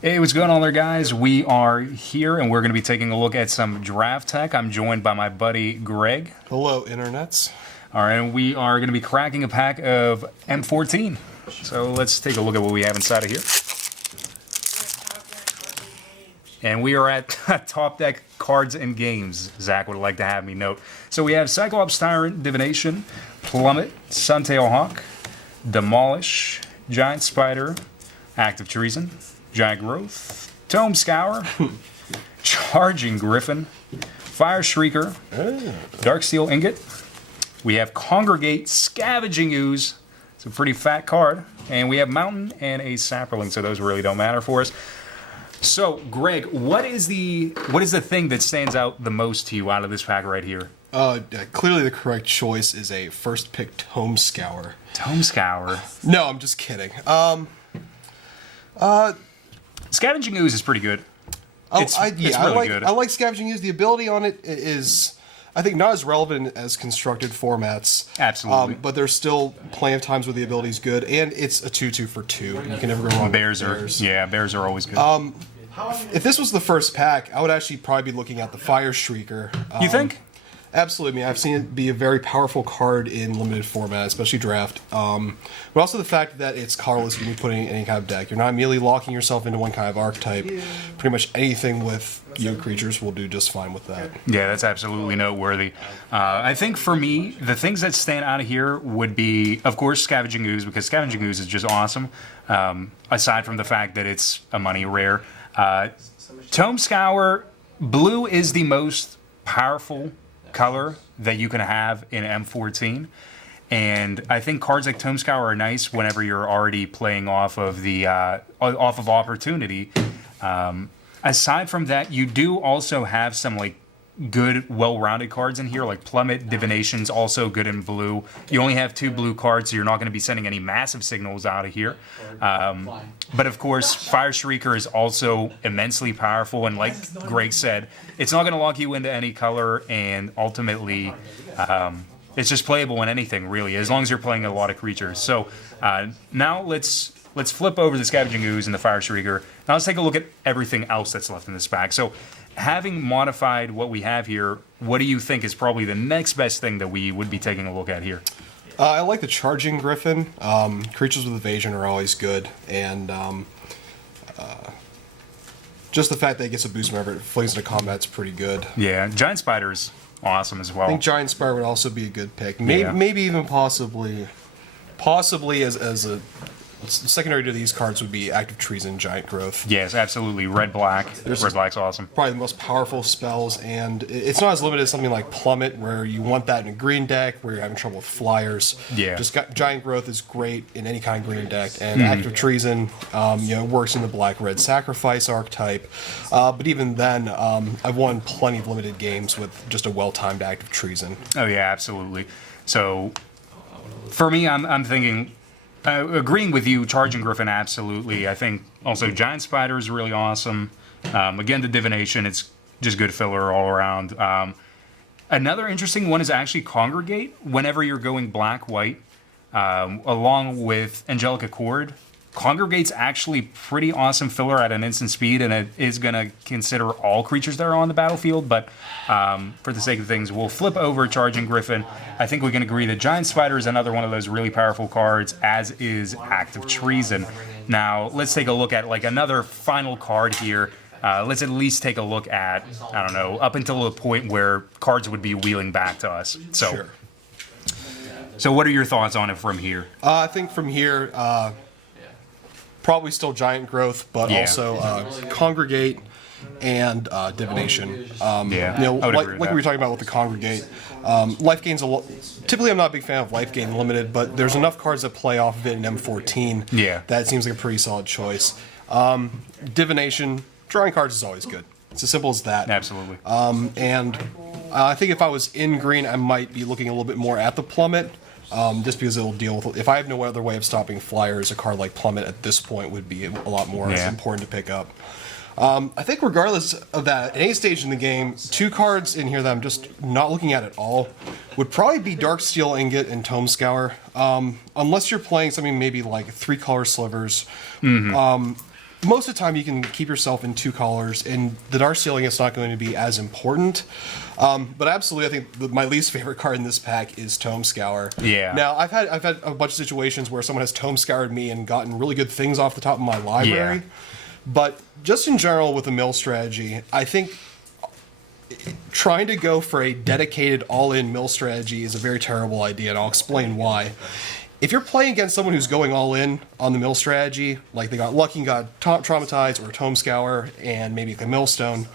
Hey, what's going on there, guys? We are here and we're going to be taking a look at some draft tech. I'm joined by my buddy Greg. Hello, internets. All right, and we are going to be cracking a pack of M14. So let's take a look at what we have inside of here. And we are at Top Deck Cards and Games, Zach would like to have me note. So we have Cyclops Tyrant, Divination, Plummet, Suntail Hawk, Demolish, Giant Spider, Active Treason, Giant Growth, Tome Scour, Charging Griffin, Fire Shrieker, Darksteel Ingot. We have Congregate, Scavenging Ooze. It's a pretty fat card. And we have Mauldin and a Sapperling, so those really don't matter for us. So, Greg, what is the thing that stands out the most to you out of this pack right here? Clearly the correct choice is a first pick Tome Scour. Tome Scour. No, I'm just kidding. Scavenging Ooze is pretty good. It's really good. I like Scavenging Ooze. The ability on it is, I think, not as relevant as constructed formats. Absolutely. But there's still plenty of times where the ability is good, and it's a 2/2 for 2. You can never go wrong Bears with are, bears. yeah, bears are always good. If this was the first pack, I would actually probably be looking at the Fire Shrieker. You think? Absolutely. I mean, I've seen it be a very powerful card in limited format, especially draft. But also the fact that it's colorless, you can be putting in any kind of deck. You're not immediately locking yourself into one kind of archetype. Pretty much anything with creatures will do just fine with that. Yeah, that's absolutely noteworthy. I think for me, the things that stand out of here would be, of course, Scavenging Ooze, because Scavenging Ooze is just awesome, aside from the fact that it's a money rare. Tome Scour, blue is the most powerful color that you can have in M14, and I think cards like Tome Scour are nice whenever you're already playing off of the opportunity. Aside from that, you do also have some like good, well-rounded cards in here, like Plummet. Divination's also good in blue. You only have 2 blue cards, so you're not going to be sending any massive signals out of here. But of course, Fire Shrieker is also immensely powerful, and like Greg said, it's not going to lock you into any color, and ultimately, it's just playable in anything, really, as long as you're playing a lot of creatures. So now let's flip over the Scavenging Ooze and the Fire Shrieker. Now let's take a look at everything else that's left in this pack. So, having modified what we have here, what do you think is probably the next best thing that we would be taking a look at here? I like the Charging Griffin. Creatures with evasion are always good, and just the fact that it gets a boost whenever it flings into combat is pretty good. Yeah, Giant Spider's awesome as well. I think Giant Spider would also be a good pick. Maybe even possibly as a secondary to these cards would be Active Treason, Giant Growth. Yes, absolutely. Red Black. Red Black's awesome. Probably the most powerful spells, and it's not as limited as something like Plummet, where you want that in a green deck, where you're having trouble with flyers. Yeah. Giant Growth is great in any kind of green deck, and Active Treason, works in the Black-Red Sacrifice archetype. But even then, I've won plenty of limited games with just a well-timed Active Treason. Oh yeah, absolutely. So, for me, I'm thinking. Agreeing with you, Charging Griffin, absolutely. I think also Giant Spider is really awesome. Again, the Divination, it's just good filler all around. Another interesting one is actually Congregate. Whenever you're going black-white, along with Angelic Accord, Congregate's actually pretty awesome filler at an instant speed, and it is going to consider all creatures that are on the battlefield, but for the sake of things, we'll flip over Charging Griffin. I think we can agree that Giant Spider is another one of those really powerful cards, as is Active Treason. Now, let's take a look at like another final card here. Let's at least take a look at, I don't know, up until the point where cards would be wheeling back to us. So, Sure. So what are your thoughts on it from here? I think from here, probably still Giant Growth, but also Congregate and Divination. Like we were talking about with the Congregate, life gain's a lot. Typically, I'm not a big fan of life gain limited, but there's enough cards that play off of it in M14. That seems like a pretty solid choice. Divination, drawing cards is always good. It's as simple as that. Absolutely. And I think if I was in green, I might be looking a little bit more at the Plummet. Just because it'll deal with. If I have no other way of stopping flyers, a card like Plummet at this point would be a lot more important to pick up. I think regardless of that, at any stage in the game, 2 cards in here that I'm just not looking at all would probably be Darksteel Ingot and Tome Scour. Unless you're playing something maybe like 3-color slivers. most of the time you can keep yourself in 2 colors, and the dark ceiling is not going to be as important. But absolutely, I think my least favorite card in this pack is Tome Scour. Yeah. Now I've had a bunch of situations where someone has Tome Scoured me and gotten really good things off the top of my library. Yeah. But just in general with the mill strategy, I think trying to go for a dedicated all-in mill strategy is a very terrible idea, and I'll explain why. If you're playing against someone who's going all in on the mill strategy, like they got lucky and got traumatized, or Tome Scour and maybe a millstone,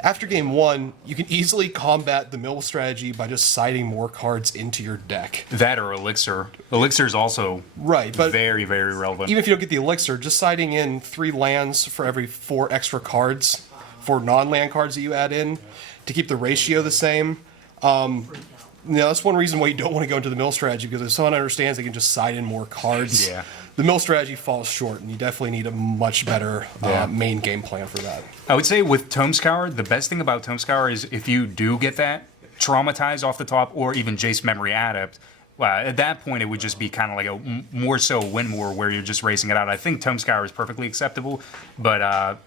after game 1, you can easily combat the mill strategy by just siding more cards into your deck. That or Elixir. Elixir is also right, but very, very relevant. Even if you don't get the Elixir, just siding in 3 lands for every 4 extra cards, 4 non-land cards that you add in, to keep the ratio the same. That's one reason why you don't want to go into the mill strategy, because if someone understands they can just side in more cards, the mill strategy falls short, and you definitely need a much better main game plan for that. I would say with Tome Scour, the best thing about Tome Scour is if you do get that Traumatize off the top, or even Jace Memory Adept, at that point it would just be kind of like a more so Winmore where you're just racing it out. I think Tome Scour is perfectly acceptable, but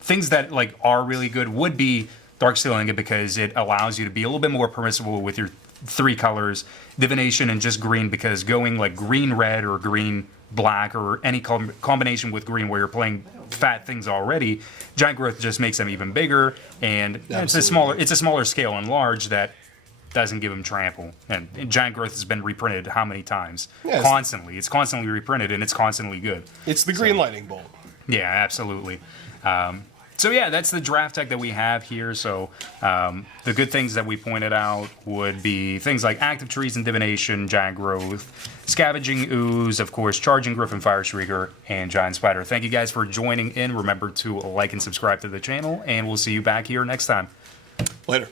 things that like are really good would be Dark Stealing it, because it allows you to be a little bit more permissible with your 3 colors, Divination and just green, because going like green-red or green-black or any combination with green where you're playing fat things already, Giant Growth just makes them even bigger, and it's a smaller scale and large that doesn't give them trample. And Giant Growth has been reprinted how many times? Yeah, constantly. It's constantly reprinted, and it's constantly good. It's the green lightning bolt. Yeah, absolutely. So yeah, that's the draft deck that we have here. So the good things that we pointed out would be things like Active Trees and Divination, Giant Growth, Scavenging Ooze, of course, Charging Griffin, Fire Shrieker, and Giant Spider. Thank you guys for joining in. Remember to like and subscribe to the channel, and we'll see you back here next time. Later.